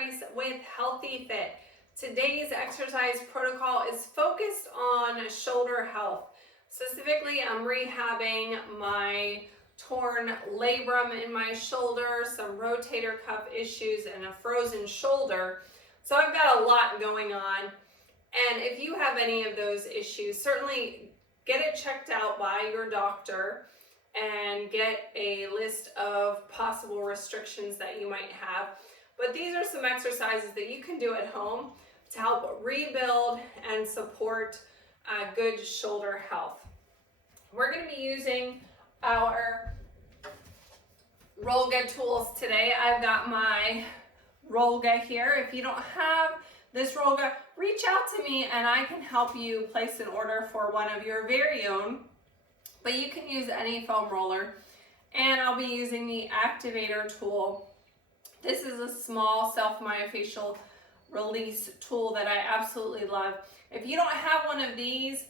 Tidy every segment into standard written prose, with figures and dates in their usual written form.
Price with Healthy Fit. Today's exercise protocol is focused on shoulder health. Specifically, I'm rehabbing my torn labrum in my shoulder, some rotator cuff issues, and a frozen shoulder. So I've got a lot going on. And if you have any of those issues, certainly get it checked out by your doctor and get a list of possible restrictions that you might have. But these are some exercises that you can do at home to help rebuild and support good shoulder health. We're going to be using our Rolga tools today. I've got my Rolga here. If you don't have this Rolga, reach out to me and I can help you place an order for one of your very own. But you can use any foam roller. And I'll be using the activator tool. This is a small self-myofascial release tool that I absolutely love. If you don't have one of these,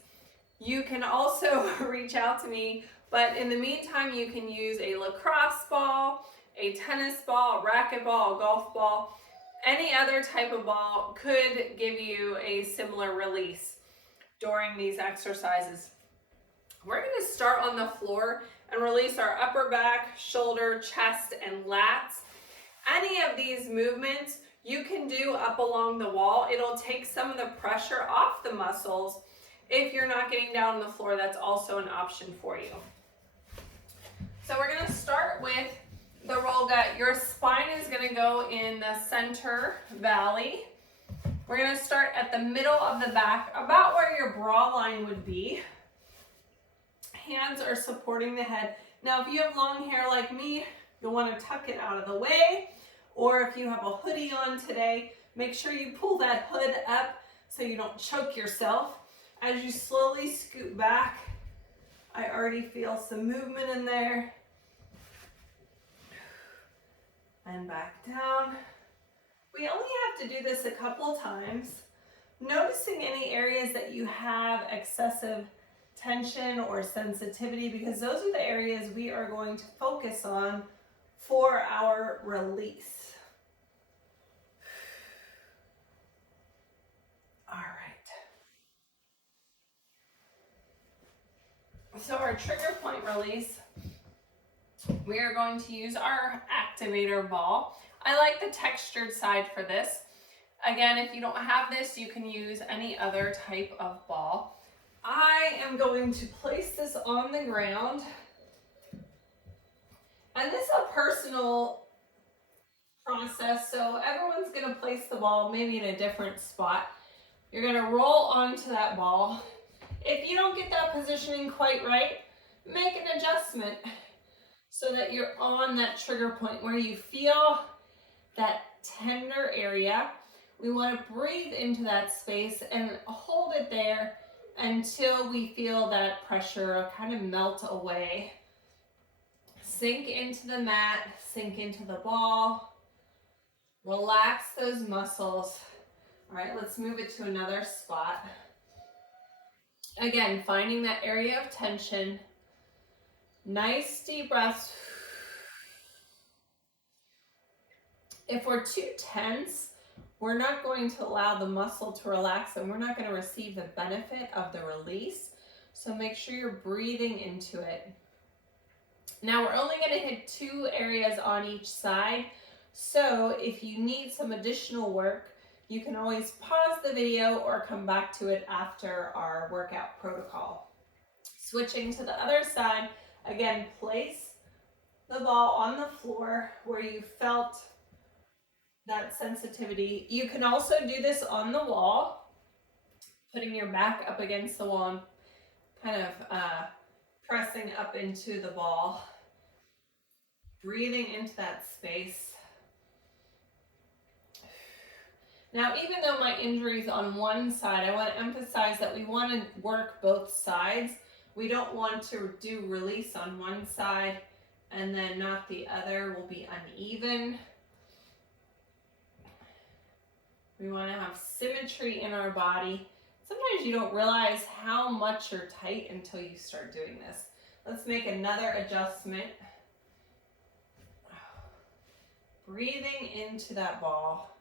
you can also reach out to me. But in the meantime, you can use a lacrosse ball, a tennis ball, a racquetball, a golf ball. Any other type of ball could give you a similar release during these exercises. We're going to start on the floor and release our upper back, shoulder, chest, and lats. Any of these movements you can do up along the wall. It'll take some of the pressure off the muscles. If you're not getting down on the floor, that's also an option for you. So we're going to start with the Rolga. Your spine is going to go in the center valley. We're going to start at the middle of the back, about where your bra line would be. Hands are supporting the head. Now, if you have long hair like me, you'll want to tuck it out of the way. Or if you have a hoodie on today, make sure you pull that hood up so you don't choke yourself. As you slowly scoot back, I already feel some movement in there. And back down. We only have to do this a couple times. Noticing any areas that you have excessive tension or sensitivity, because those are the areas we are going to focus on for our release. All right. So our trigger point release, we are going to use our activator ball. I like the textured side for this. Again, if you don't have this, you can use any other type of ball. I am going to place this on the ground. And this is a personal process, so everyone's going to place the ball maybe in a different spot. You're going to roll onto that ball. If you don't get that positioning quite right, make an adjustment so that you're on that trigger point where you feel that tender area. We want to breathe into that space and hold it there until we feel that pressure kind of melt away. Sink into the mat, sink into the ball, relax those muscles. All right, let's move it to another spot. Again, finding that area of tension. Nice deep breaths. If we're too tense, we're not going to allow the muscle to relax and we're not going to receive the benefit of the release. So make sure you're breathing into it. Now we're only going to hit 2 areas on each side. So if you need some additional work, you can always pause the video or come back to it after our workout protocol. Switching to the other side, again, place the ball on the floor where you felt that sensitivity. You can also do this on the wall, putting your back up against the wall and kind of pressing up into the ball, breathing into that space. Now, even though my injury is on one side, I want to emphasize that we want to work both sides. We don't want to do release on one side and then not the other. Will be uneven. We want to have symmetry in our body. Sometimes you don't realize how much you're tight until you start doing this. Let's make another adjustment. Breathing into that ball.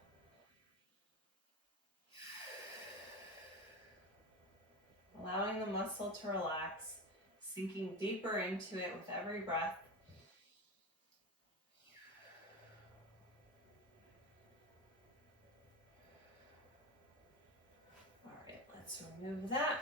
allowing the muscle to relax, sinking deeper into it with every breath. All right, let's remove that.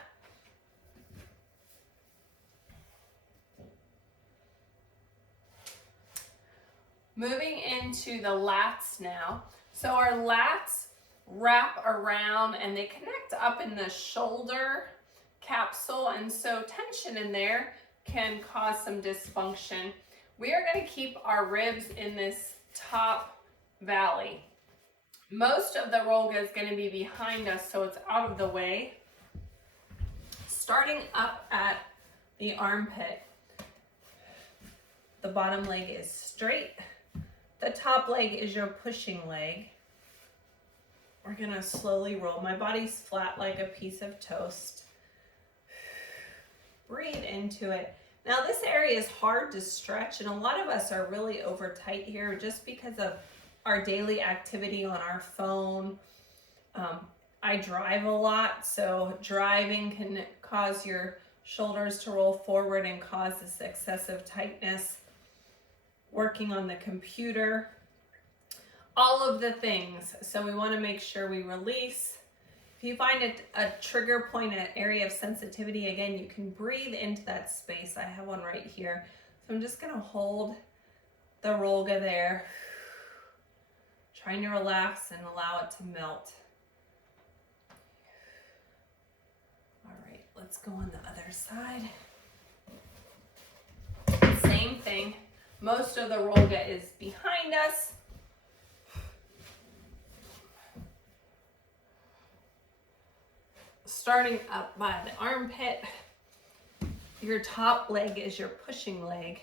Moving into the lats now. So our lats wrap around and they connect up in the shoulder capsule, and so tension in there can cause some dysfunction. We are going to keep our ribs in this top valley. Most of the rolga is going to be behind us, so it's out of the way. Starting up at the armpit, the bottom leg is straight. The top leg is your pushing leg. We're gonna slowly roll. My body's flat like a piece of toast. Breathe into it. Now this area is hard to stretch, and a lot of us are really over tight here just because of our daily activity on our phone. I drive a lot, so driving can cause your shoulders to roll forward and cause this excessive tightness. Working on the computer, all of the things. So we want to make sure we release. If you find a trigger point, an area of sensitivity, again, you can breathe into that space. I have one right here. So I'm just going to hold the rolga there, trying to relax and allow it to melt. All right, let's go on the other side. Same thing. Most of the rolga is behind us. Starting up by the armpit, your top leg is your pushing leg.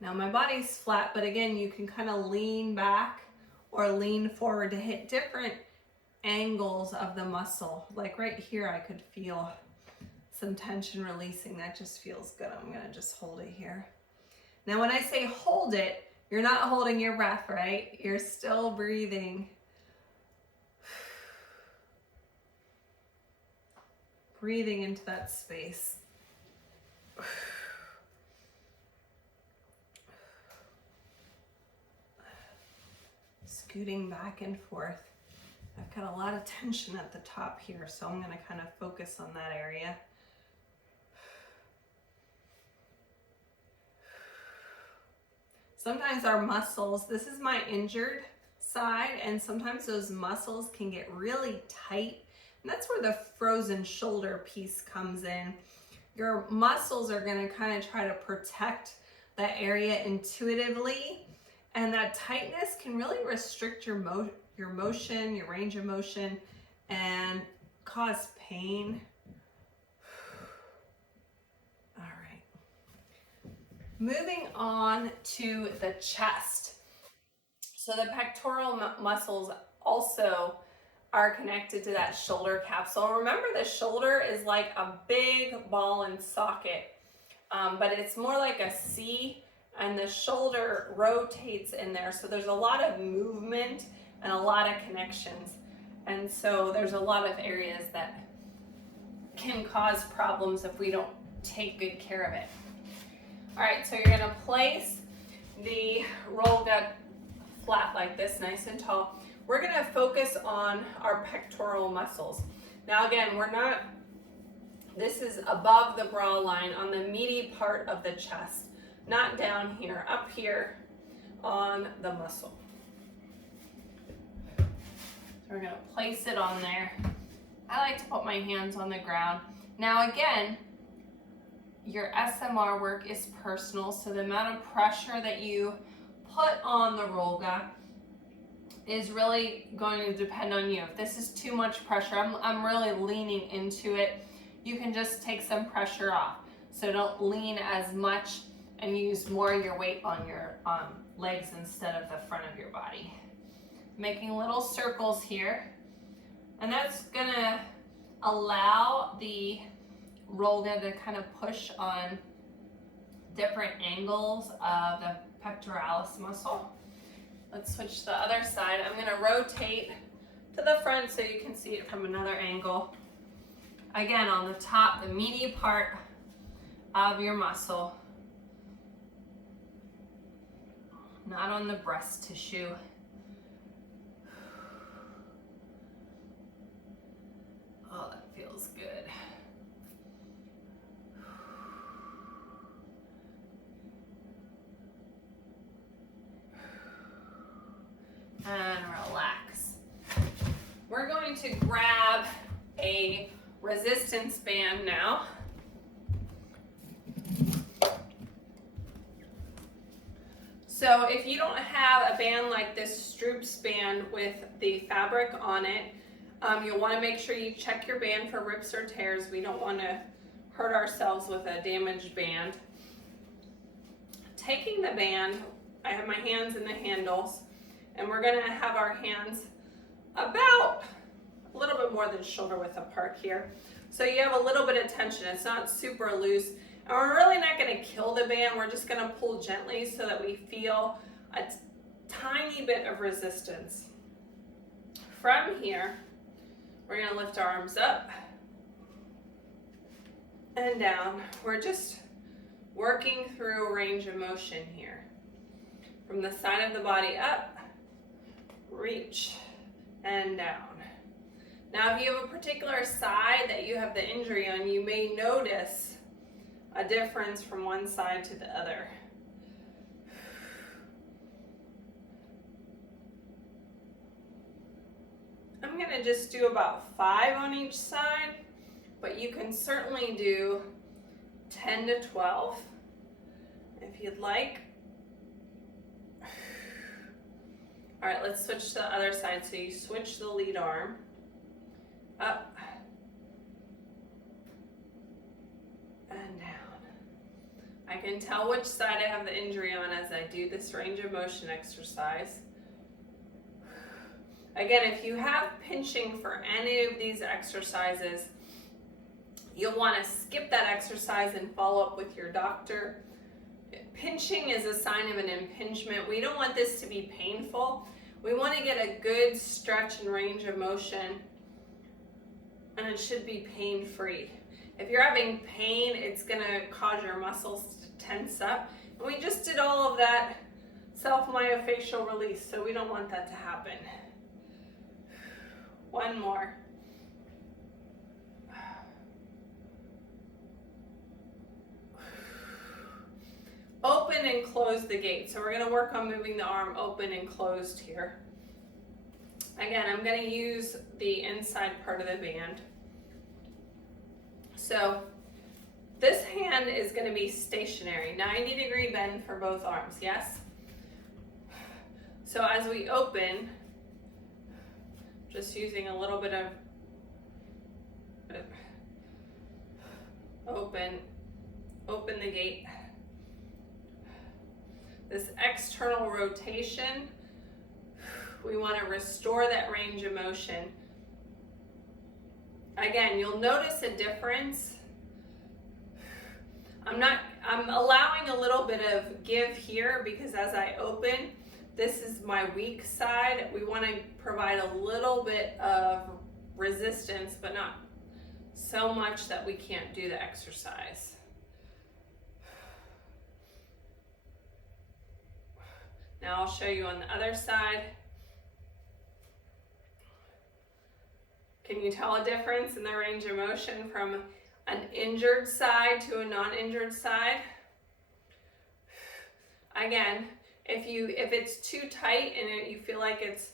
Now my body's flat, but again, you can kind of lean back or lean forward to hit different angles of the muscle. Like right here, I could feel some tension releasing. That just feels good. I'm gonna just hold it here. Now, when I say hold it, you're not holding your breath, right? You're still breathing. Breathing into that space. Scooting back and forth. I've got a lot of tension at the top here, so I'm going to kind of focus on that area. Sometimes our muscles, this is my injured side, and sometimes those muscles can get really tight. And that's where the frozen shoulder piece comes in. Your muscles are going to kind of try to protect that area intuitively, and that tightness can really restrict your motion, your range of motion, and cause pain. Moving on to the chest. So the pectoral muscles also are connected to that shoulder capsule. Remember, the shoulder is like a big ball and socket, but it's more like a C, and the shoulder rotates in there. So there's a lot of movement and a lot of connections. And so there's a lot of areas that can cause problems if we don't take good care of it. All right, so you're gonna place the rolga flat like this, nice and tall. We're gonna focus on our pectoral muscles. Now again, this is above the brow line on the meaty part of the chest, not down here, up here on the muscle. So we're gonna place it on there. I like to put my hands on the ground. Now again, your SMR work is personal, so the amount of pressure that you put on the rolga is really going to depend on you. If this is too much pressure, I'm really leaning into it, you can just take some pressure off. So don't lean as much and use more of your weight on your legs instead of the front of your body. Making little circles here, and that's gonna allow the rolga to kind of push on different angles of the pectoralis muscle. Let's switch to the other side. I'm going to rotate to the front so you can see it from another angle. Again, on the top, the meaty part of your muscle, not on the breast tissue. Oh, that feels good. And relax. We're going to grab a resistance band now. So if you don't have a band like this Stroops band with the fabric on it, you'll want to make sure you check your band for rips or tears. We don't want to hurt ourselves with a damaged band. Taking the band, I have my hands in the handles, and we're going to have our hands about a little bit more than shoulder width apart here. So you have a little bit of tension. It's not super loose. And we're really not going to kill the band. We're just going to pull gently so that we feel a tiny bit of resistance. From here, we're going to lift our arms up and down. We're just working through a range of motion here. From the side of the body up, reach, and down. Now, if you have a particular side that you have the injury on, you may notice a difference from one side to the other. I'm going to just do about 5 on each side, but you can certainly do 10 to 12 if you'd like. All right, let's switch to the other side. So you switch the lead arm up and down. I can tell which side I have the injury on as I do this range of motion exercise. Again, if you have pinching for any of these exercises, you'll want to skip that exercise and follow up with your doctor. Pinching is a sign of an impingement. We don't want this to be painful. We want to get a good stretch and range of motion, and it should be pain-free. If you're having pain, it's going to cause your muscles to tense up. And we just did all of that self-myofascial release, so we don't want that to happen. One more. Open and close the gate. So we're going to work on moving the arm open and closed here. Again, I'm going to use the inside part of the band. So this hand is going to be stationary, 90-degree bend for both arms, yes? So as we open, just using a little bit of open the gate. This external rotation, we want to restore that range of motion. Again, you'll notice a difference. I'm allowing a little bit of give here because as I open, this is my weak side. We want to provide a little bit of resistance, but not so much that we can't do the exercise. Now I'll show you on the other side. Can you tell a difference in the range of motion from an injured side to a non-injured side? Again, if it's too tight and you feel like it's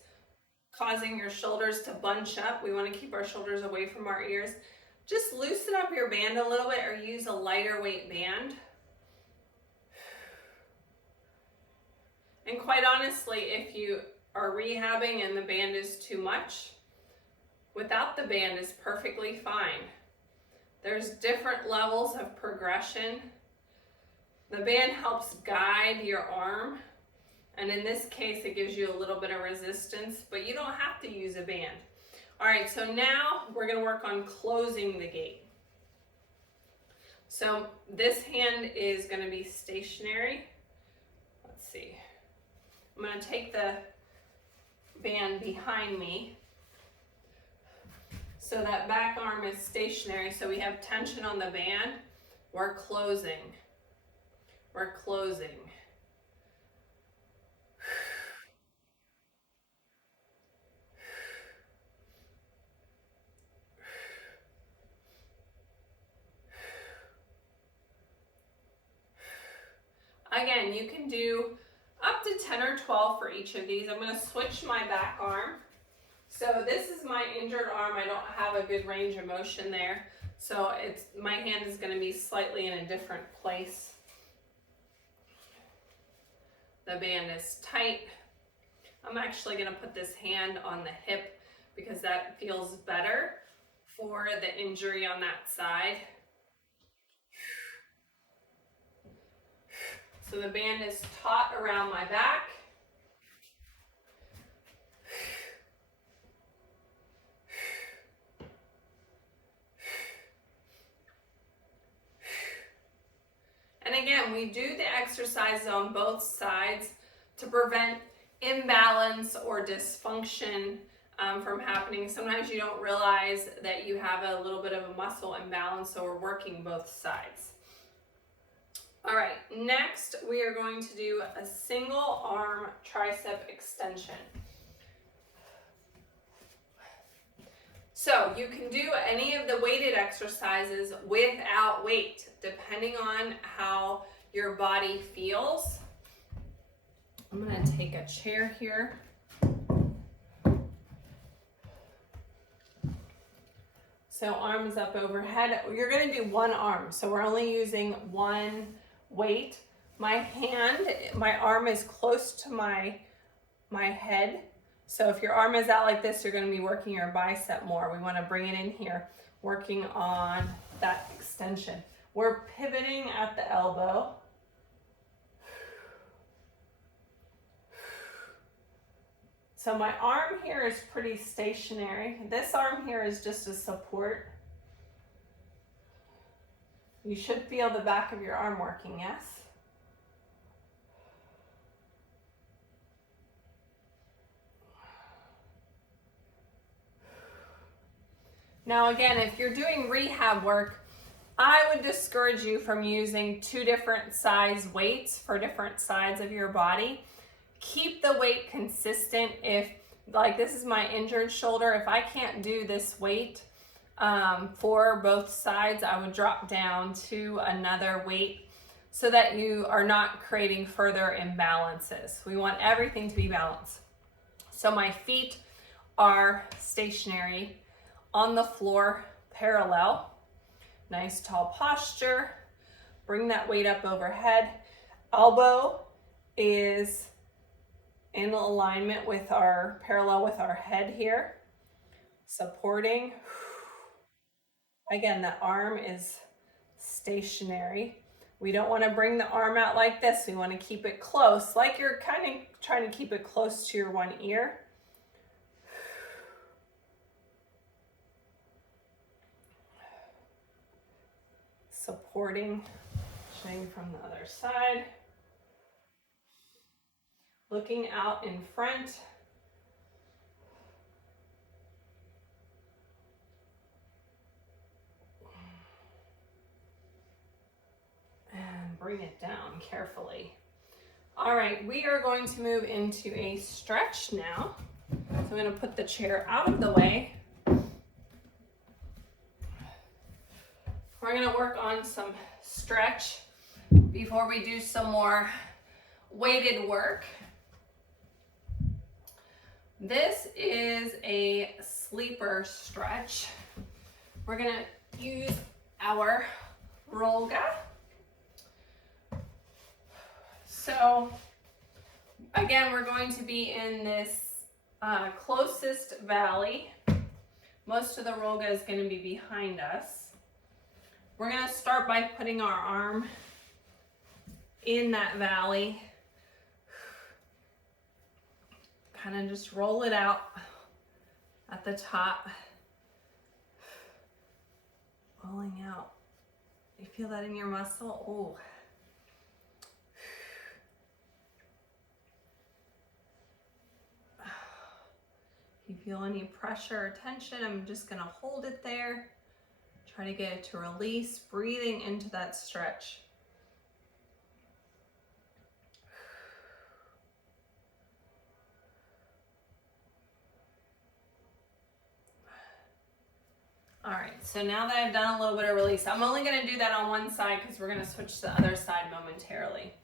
causing your shoulders to bunch up, we want to keep our shoulders away from our ears. Just loosen up your band a little bit or use a lighter weight band. And quite honestly, if you are rehabbing and the band is too much, without the band is perfectly fine. There's different levels of progression. The band helps guide your arm, and in this case, it gives you a little bit of resistance, but you don't have to use a band. All right, so now we're gonna work on closing the gate. So this hand is gonna be stationary. Let's see. I'm gonna take the band behind me. So that back arm is stationary, so we have tension on the band. We're closing. We're closing. Again, you can do up to 10 or 12 for each of these. I'm going to switch my back arm. So this is my injured arm. I don't have a good range of motion there. So my hand is going to be slightly in a different place. The band is tight. I'm actually going to put this hand on the hip because that feels better for the injury on that side. So the band is taut around my back. And again, we do the exercises on both sides to prevent imbalance or dysfunction from happening. Sometimes you don't realize that you have a little bit of a muscle imbalance, so we're working both sides. All right, next we are going to do a single arm tricep extension. So you can do any of the weighted exercises without weight, depending on how your body feels. I'm going to take a chair here. So arms up overhead. You're going to do one arm, so we're only using one weight. My arm is close to my head. So if your arm is out like this, you're going to be working your bicep more. We want to bring it in here, working on that extension. We're pivoting at the elbow. So my arm here is pretty stationary. This arm here is just a support. You should feel the back of your arm working, yes? Now again, if you're doing rehab work, I would discourage you from using two different size weights for different sides of your body. Keep the weight consistent. If, like this is my injured shoulder, if I can't do this weight for both sides, I would drop down to another weight so that you are not creating further imbalances. We want everything to be balanced. So my feet are stationary on the floor, parallel. Nice tall posture. Bring that weight up overhead. Elbow is in alignment with parallel with our head here. Supporting. Again, the arm is stationary. We don't want to bring the arm out like this. We want to keep it close, like you're kind of trying to keep it close to your one ear. Supporting, showing from the other side. Looking out in front. And bring it down carefully. All right, we are going to move into a stretch now. So I'm going to put the chair out of the way. We're going to work on some stretch before we do some more weighted work. This is a sleeper stretch. We're going to use our rolga. So again, we're going to be in this closest valley. Most of the rolga is going to be behind us. We're going to start by putting our arm in that valley. Kind of just roll it out at the top. Rolling out. You feel that in your muscle? Oh. If you feel any pressure or tension, I'm just gonna hold it there. Try to get it to release, breathing into that stretch. All right, so now that I've done a little bit of release, I'm only gonna do that on one side because we're gonna switch to the other side momentarily.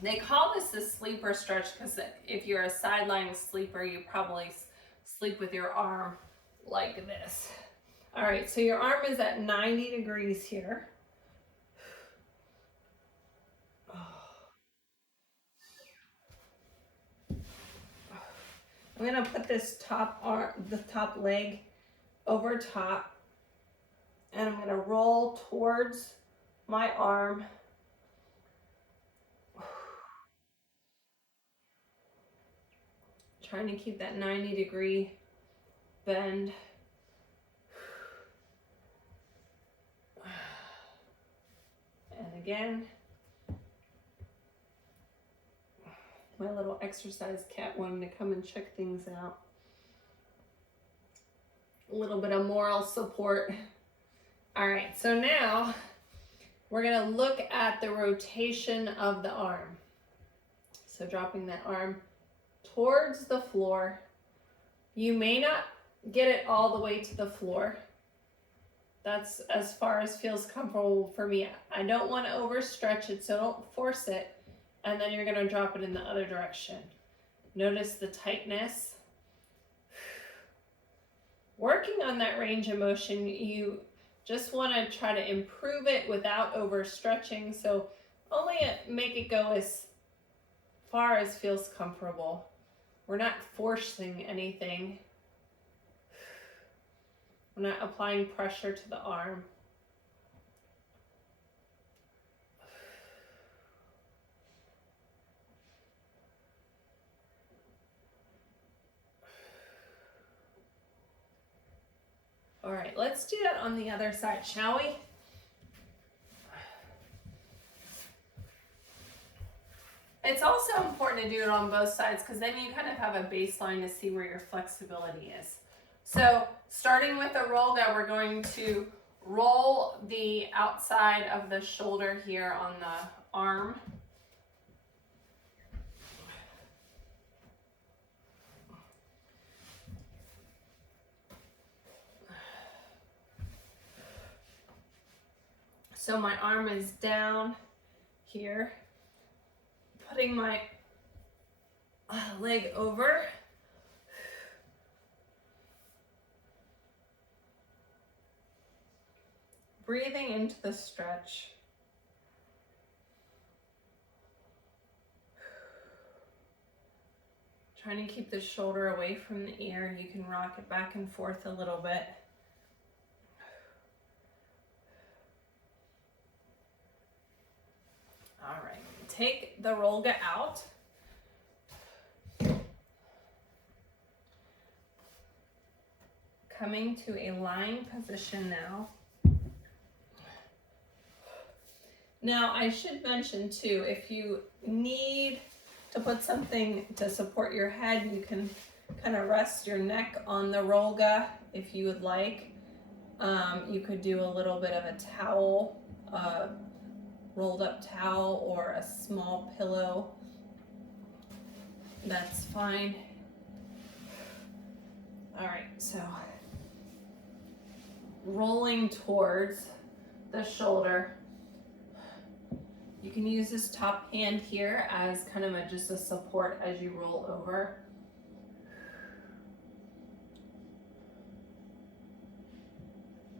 They call this the sleeper stretch because if you're a side-lying sleeper, you probably sleep with your arm like this. All right, so your arm is at 90 degrees here. I'm gonna put this the top leg over top, and I'm gonna roll towards my arm. Trying to keep that 90-degree bend. And again, my little exercise cat wanted to come and check things out. A little bit of moral support. All right, so now we're gonna look at the rotation of the arm. So dropping that arm towards the floor. You may not get it all the way to the floor. That's as far as feels comfortable for me. I don't want to overstretch it, so don't force it. And then you're going to drop it in the other direction. Notice the tightness. Working on that range of motion, you just want to try to improve it without overstretching. So only make it go as far as feels comfortable. We're not forcing anything. We're not applying pressure to the arm. All right, let's do that on the other side, shall we? It's also important to do it on both sides because then you kind of have a baseline to see where your flexibility is. So starting with the roll down, we're going to roll the outside of the shoulder here on the arm. So my arm is down here, putting my leg over. Breathing into the stretch. Trying to keep the shoulder away from the ear. You can rock it back and forth a little bit. All right, take the rolga out. Coming to a lying position now. Now, I should mention too, if you need to put something to support your head, you can kind of rest your neck on the rolga if you would like. You could do a little bit of a towel, rolled up towel, or a small pillow. That's fine. All right, so rolling towards the shoulder. You can use this top hand here as kind of just a support as you roll over.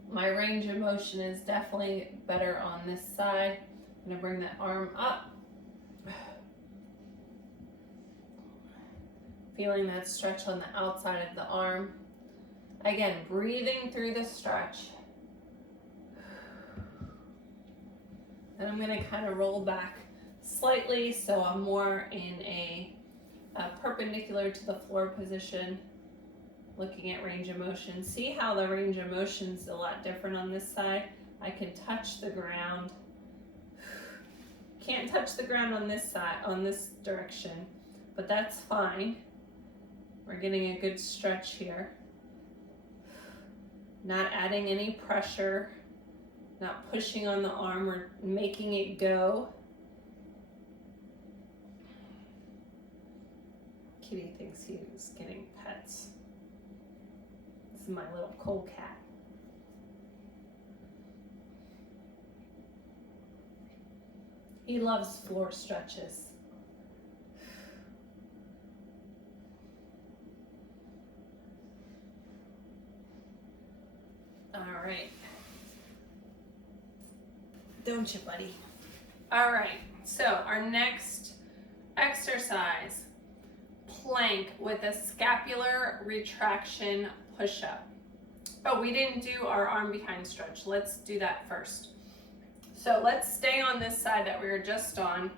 My range of motion is definitely better on this side. I'm gonna bring that arm up. Feeling that stretch on the outside of the arm. Again, breathing through the stretch. And I'm gonna kind of roll back slightly so I'm more in a perpendicular to the floor position, looking at range of motion. See how the range of motion's a lot different on this side? I can touch the ground. Can't touch the ground on this side, on this direction, but that's fine. We're getting a good stretch here. Not adding any pressure, not pushing on the arm or making it go. Kitty thinks he's getting pets. This is my little cold cat. He loves floor stretches. All right. Don't you, buddy? All right, so our next exercise, plank with a scapular retraction push-up. Oh, we didn't do our arm behind stretch. Let's do that first. So let's stay on this side that we were just on.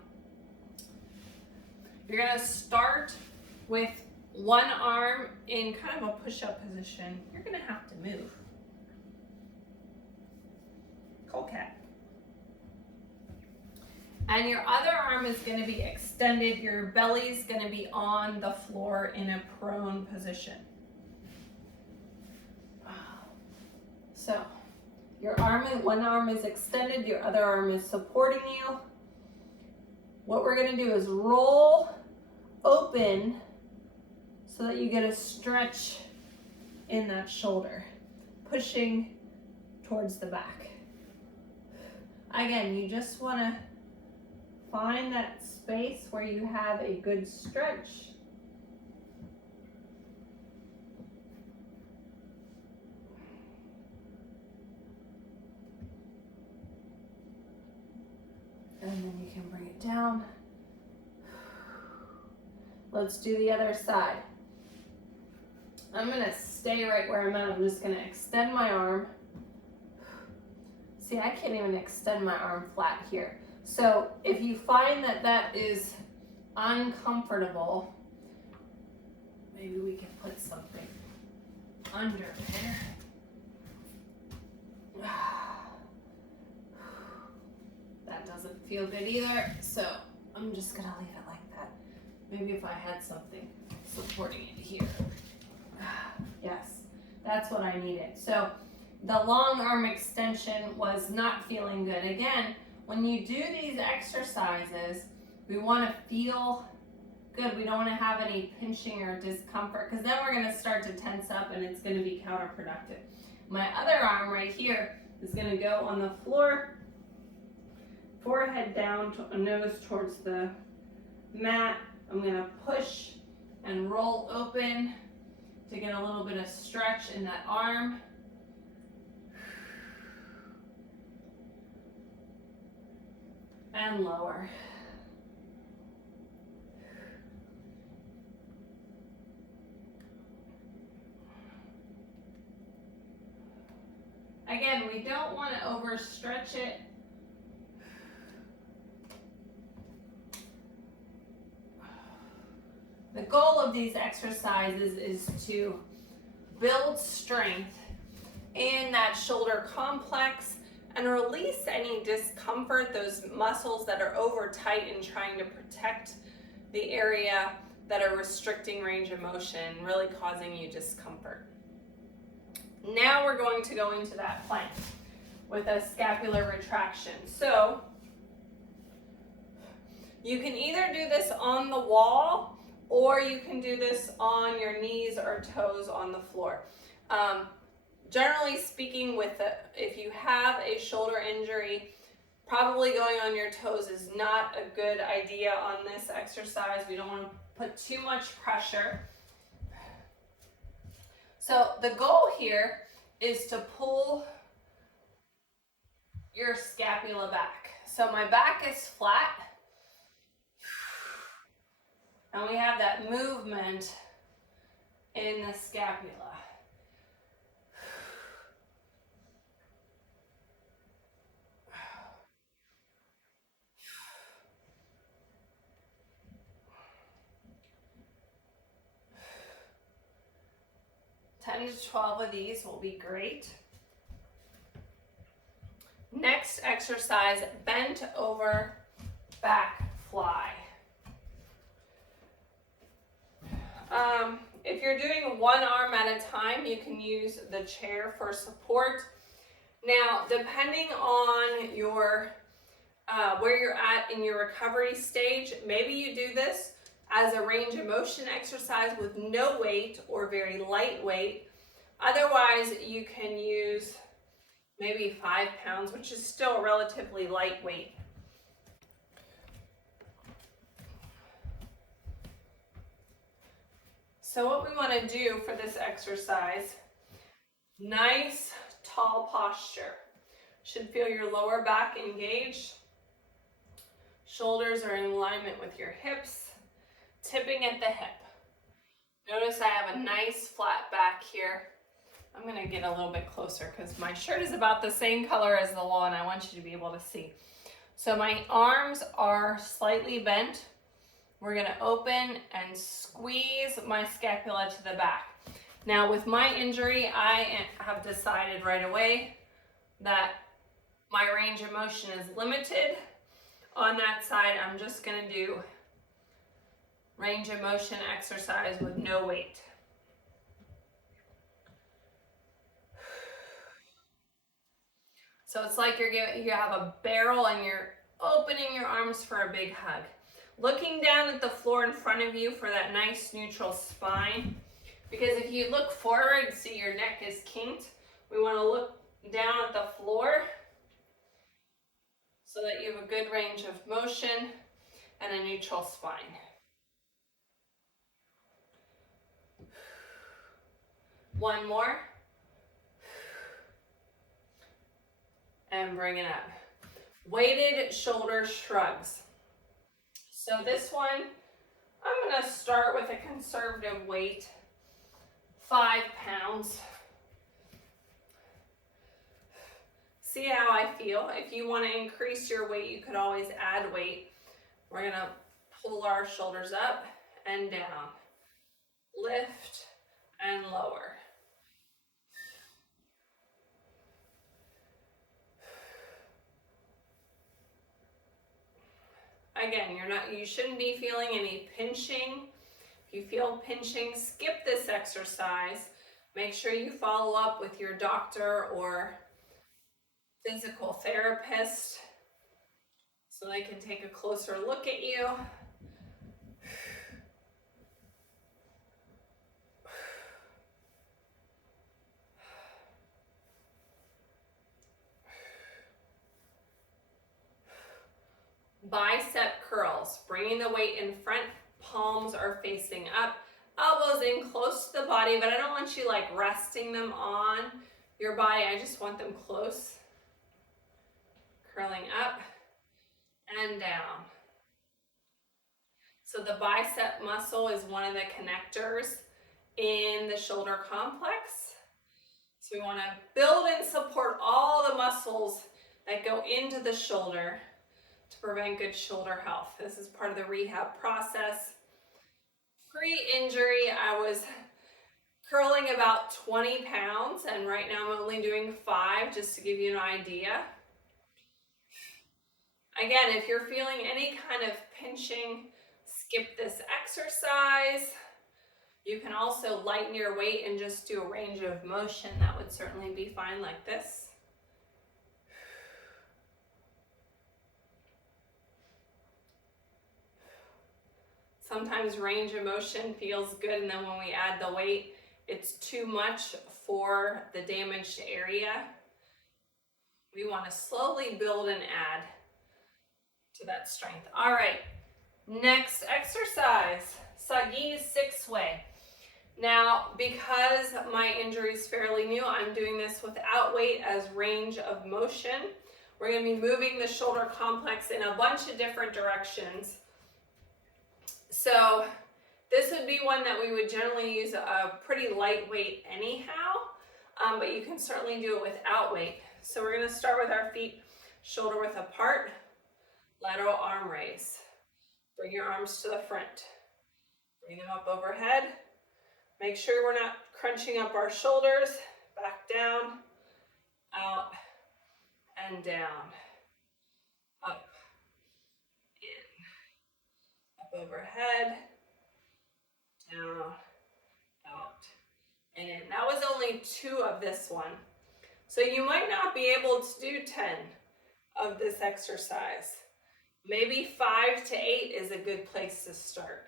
You're gonna start with one arm in kind of a push-up position. You're gonna have to move. Cold cat. And your other arm is gonna be extended. Your belly's gonna be on the floor in a prone position. So, one arm is extended, your other arm is supporting you. What we're gonna do is roll open so that you get a stretch in that shoulder, pushing towards the back. Again, you just wanna find that space where you have a good stretch. And then you can bring it down. Let's do the other side. I'm gonna stay right where I'm at. I'm just gonna extend my arm. See, I can't even extend my arm flat here. So if you find that that is uncomfortable, maybe we can put something under there. That doesn't feel good either, so I'm just gonna leave it like that. Maybe if I had something supporting it here. Yes, that's what I needed. So the long arm extension was not feeling good. Again, when you do these exercises, we want to feel good. We don't want to have any pinching or discomfort, because then we're going to start to tense up and it's going to be counterproductive. My other arm right here is going to go on the floor, forehead down, nose towards the mat. I'm going to push and roll open to get a little bit of stretch in that arm. And lower. Again, we don't want to overstretch it. The goal of these exercises is to build strength in that shoulder complex and release any discomfort, those muscles that are over tight and trying to protect the area that are restricting range of motion, really causing you discomfort. Now we're going to go into that plank with a scapular retraction. So you can either do this on the wall or you can do this on your knees or toes on the floor. Generally speaking, if you have a shoulder injury, probably going on your toes is not a good idea on this exercise. We don't want to put too much pressure. So the goal here is to pull your scapula back. So my back is flat, and we have that movement in the scapula. Ten to 12 of these will be great. Next exercise, bent over back fly. If you're doing one arm at a time, you can use the chair for support. Now, depending on your where you're at in your recovery stage, maybe you do this as a range of motion exercise with no weight or very light weight. Otherwise, you can use maybe 5 pounds, which is still relatively lightweight. So what we want to do for this exercise, nice tall posture. Should feel your lower back engaged. Shoulders are in alignment with your hips, tipping at the hip. Notice I have a nice flat back here. I'm going to get a little bit closer because my shirt is about the same color as the wall and I want you to be able to see. So my arms are slightly bent. We're going to open and squeeze my scapula to the back. Now with my injury, I have decided right away that my range of motion is limited. On that side, I'm just going to do range of motion exercise with no weight. So it's like you have a barrel and you're opening your arms for a big hug. Looking down at the floor in front of you for that nice neutral spine. Because if you look forward, see your neck is kinked. We want to look down at the floor so that you have a good range of motion and a neutral spine. One more. And bring it up. Weighted shoulder shrugs. So this one, I'm going to start with a conservative weight, 5 pounds. See how I feel. If you want to increase your weight, you could always add weight. We're going to pull our shoulders up and down, lift and lower. Again, you shouldn't be feeling any pinching. If you feel pinching, skip this exercise. Make sure you follow up with your doctor or physical therapist so they can take a closer look at you. Bicep curls, bringing the weight in front, palms are facing up, elbows in close to the body, but I don't want you like resting them on your body. I just want them close. Curling up and down. So the bicep muscle is one of the connectors in the shoulder complex. So we want to build and support all the muscles that go into the shoulder to prevent good shoulder health. This is part of the rehab process. Pre-injury, I was curling about 20 pounds, and right now I'm only doing 5, just to give you an idea. Again, if you're feeling any kind of pinching, skip this exercise. You can also lighten your weight and just do a range of motion. That would certainly be fine, like this. Sometimes range of motion feels good, and then when we add the weight, it's too much for the damaged area. We want to slowly build and add to that strength. All right, next exercise, Sagi's 6-way. Now, because my injury is fairly new, I'm doing this without weight as range of motion. We're going to be moving the shoulder complex in a bunch of different directions. So this would be one that we would generally use a pretty light weight anyhow, but you can certainly do it without weight. So we're going to start with our feet shoulder width apart, lateral arm raise. Bring your arms to the front. Bring them up overhead. Make sure we're not crunching up our shoulders. Back down, out, and down. Up, in, up overhead, down, only 2 of this one. So you might not be able to do 10 of this exercise. Maybe 5 to 8 is a good place to start.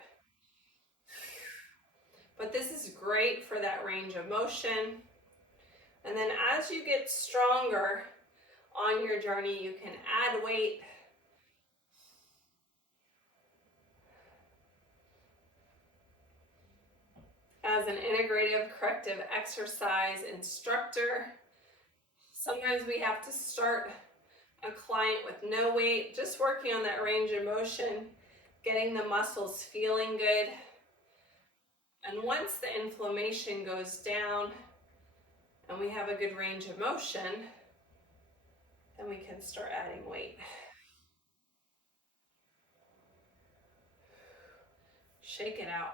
But this is great for that range of motion. And then as you get stronger on your journey, you can add weight. As an integrative corrective exercise instructor, sometimes we have to start a client with no weight, just working on that range of motion, getting the muscles feeling good. And once the inflammation goes down and we have a good range of motion, then we can start adding weight. Shake it out.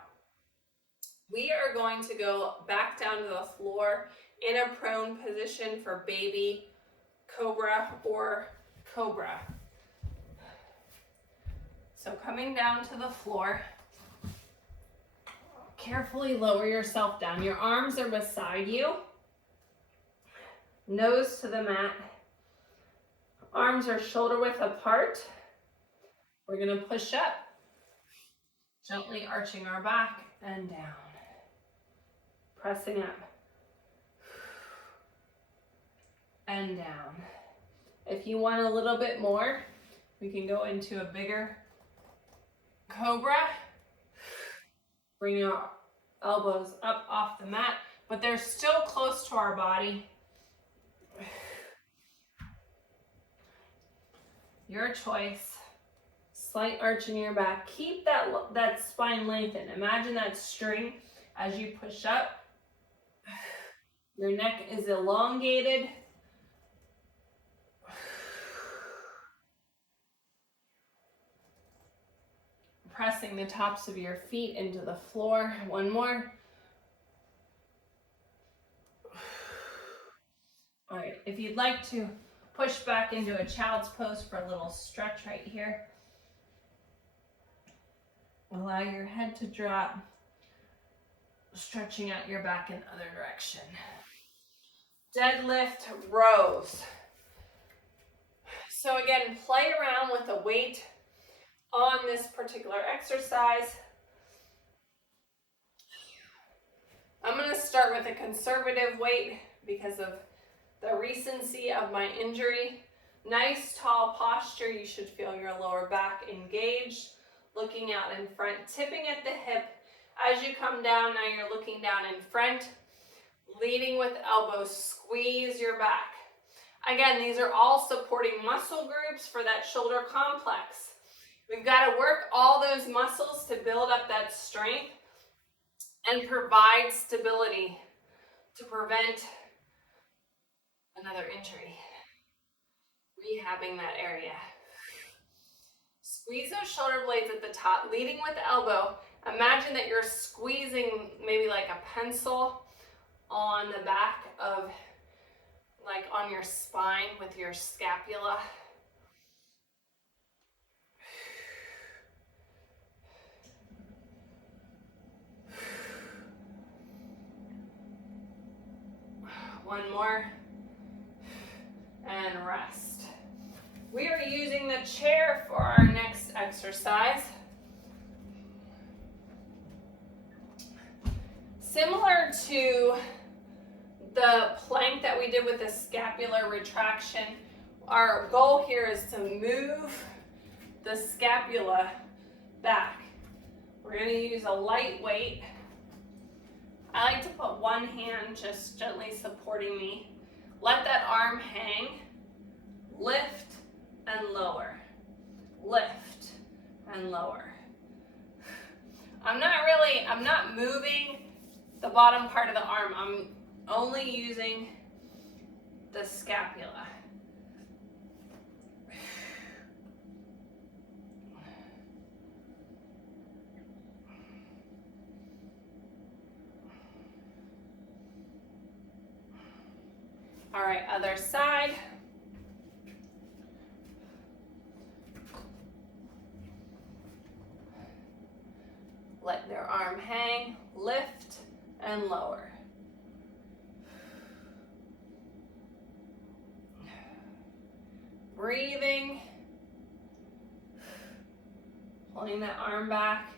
We are going to go back down to the floor in a prone position for baby Cobra or Cobra. So coming down to the floor, carefully lower yourself down. Your arms are beside you, nose to the mat. Arms are shoulder width apart. We're going to push up, gently arching our back and down. Pressing up and down. If you want a little bit more, we can go into a bigger Cobra. Bring your elbows up off the mat, but they're still close to our body. Your choice. Slight arch in your back. Keep that spine lengthened. Imagine that string as you push up. Your neck is elongated. Pressing the tops of your feet into the floor. One more. All right, if you'd like to push back into a child's pose for a little stretch right here. Allow your head to drop, stretching out your back in other direction. Deadlift rows. So again, play around with the weight on this particular exercise. I'm going to start with a conservative weight because of the recency of my injury. Nice tall posture. You should feel your lower back engaged, looking out in front, tipping at the hip. As you come down, now you're looking down in front, leading with elbows, squeeze your back. Again, these are all supporting muscle groups for that shoulder complex. We've got to work all those muscles to build up that strength and provide stability to prevent another injury. Rehabbing that area. Squeeze those shoulder blades at the top, leading with the elbow. Imagine that you're squeezing maybe like a pencil on the back of, like on your spine with your scapula. One more, and rest. We are using the chair for our next exercise. Similar to the plank that we did with the scapular retraction, our goal here is to move the scapula back. We're going to use a light weight. I like to put one hand just gently supporting me. Let that arm hang. Lift and lower. Lift and lower. I'm not moving the bottom part of the arm. I'm only using the scapula. All right, other side. Let their arm hang, lift and lower. breathing, pulling that arm back.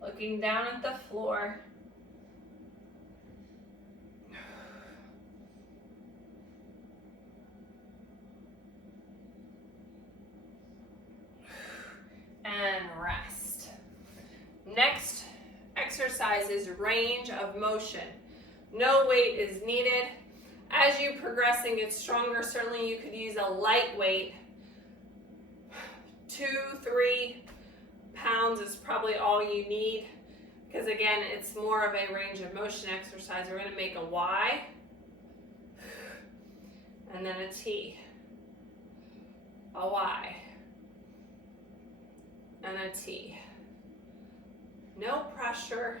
Looking down at the floor. And rest. Next exercise is range of motion. No weight is needed. As you progress and get stronger, certainly you could use a light weight. 2-3 pounds is probably all you need, because again, it's more of a range of motion exercise. We're going to make a Y and then a T, a Y and a T. No pressure,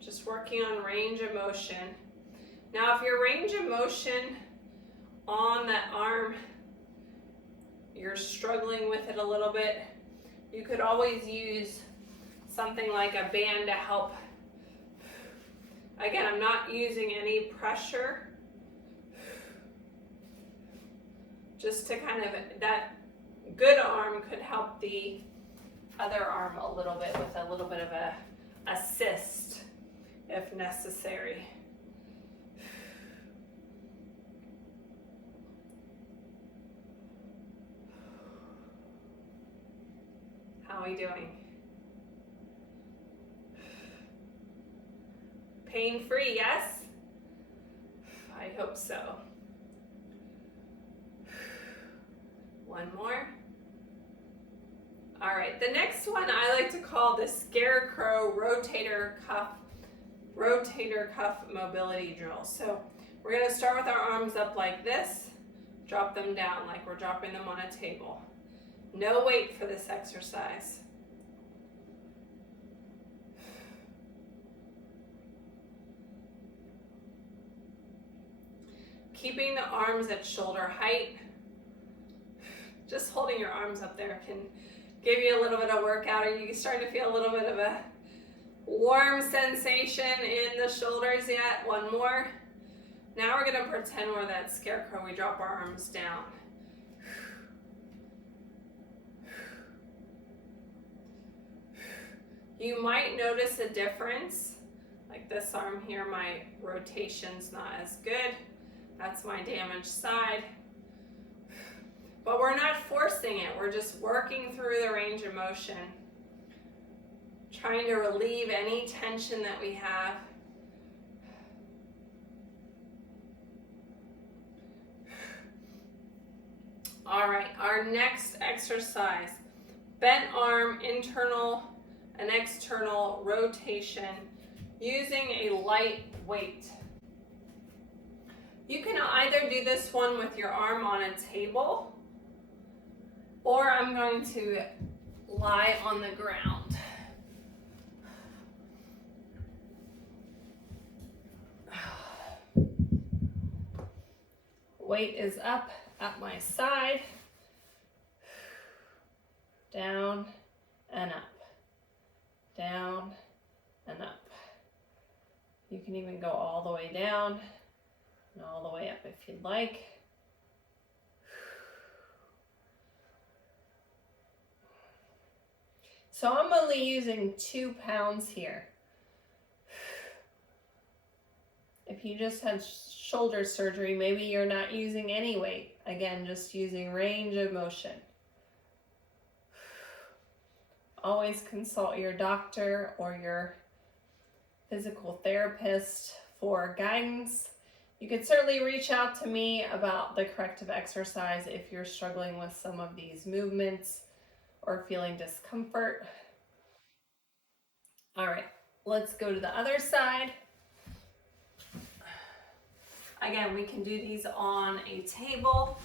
just working on range of motion. Now, if your range of motion on that arm, you're struggling with it a little bit, you could always use something like a band to help. Again, I'm not using any pressure, just to kind of, that good arm could help the other arm a little bit with a little bit of a assist if necessary. How are we doing? Pain-free, yes? I hope so. One more. All right, the next one I like to call the Scarecrow Rotator Cuff mobility drill. So we're gonna start with our arms up like this, drop them down like we're dropping them on a table. No weight for this exercise. Keeping the arms at shoulder height. Just holding your arms up there can give you a little bit of workout, or you starting to feel a little bit of a warm sensation in the shoulders yet. One more. Now we're gonna pretend we're that scarecrow. We drop our arms down. You might notice a difference. Like this arm here, my rotation's not as good. That's my damaged side. But we're not forcing it. We're just working through the range of motion, trying to relieve any tension that we have. All right, our next exercise, bent arm, internal and external rotation using a light weight. You can either do this one with your arm on a table, or I'm going to lie on the ground. Weight is up at my side, down and up, down and up. You can even go all the way down and all the way up if you'd like. So I'm only using 2 pounds here. If you just had shoulder surgery, maybe you're not using any weight. Again, just using range of motion. Always consult your doctor or your physical therapist for guidance. You could certainly reach out to me about the corrective exercise if you're struggling with some of these movements or feeling discomfort. All right, let's go to the other side. Again, we can do these on a table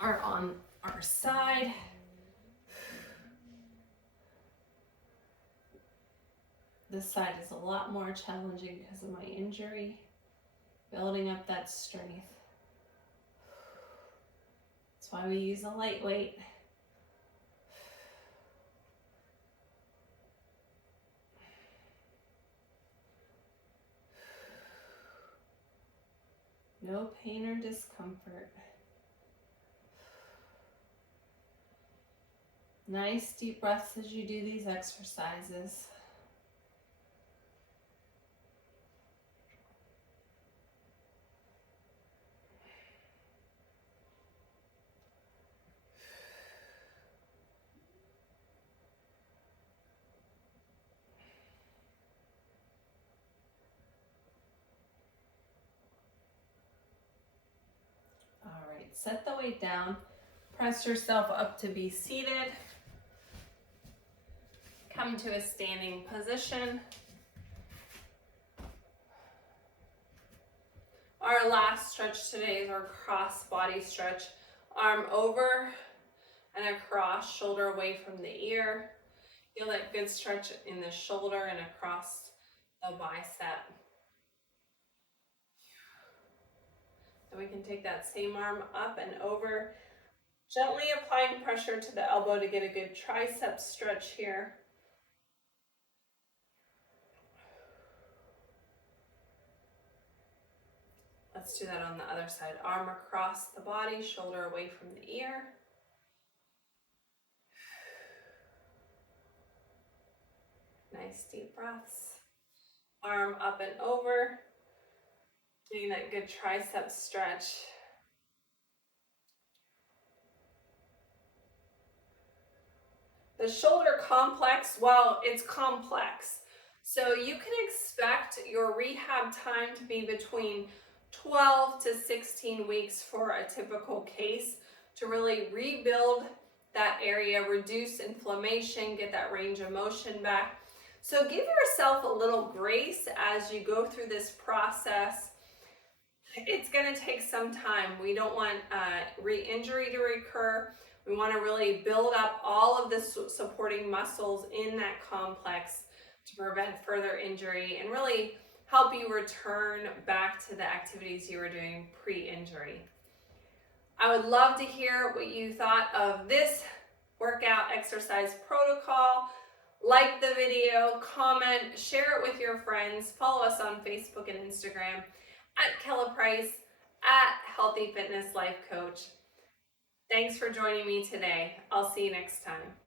or on our side. This side is a lot more challenging because of my injury. Building up that strength. That's why we use a light weight. No pain or discomfort. Nice deep breaths as you do these exercises. All right, set the weight down. Press yourself up to be seated. Come to a standing position. Our last stretch today is our cross body stretch. Arm over and across, shoulder away from the ear. Feel that good stretch in the shoulder and across the bicep. And we can take that same arm up and over, gently applying pressure to the elbow to get a good tricep stretch here. Let's do that on the other side. Arm across the body, shoulder away from the ear. Nice deep breaths. Arm up and over, doing that good tricep stretch. The shoulder complex, well, it's complex. So you can expect your rehab time to be between 12 to 16 weeks for a typical case to really rebuild that area, reduce inflammation, get that range of motion back. So give yourself a little grace as you go through this process. It's going to take some time. We don't want re-injury to recur. We want to really build up all of the supporting muscles in that complex to prevent further injury and really help you return back to the activities you were doing pre-injury. I would love to hear what you thought of this workout exercise protocol. Like the video, comment, share it with your friends, follow us on Facebook and Instagram at Kella Price, at Healthy Fitness Life Coach. Thanks for joining me today. I'll see you next time.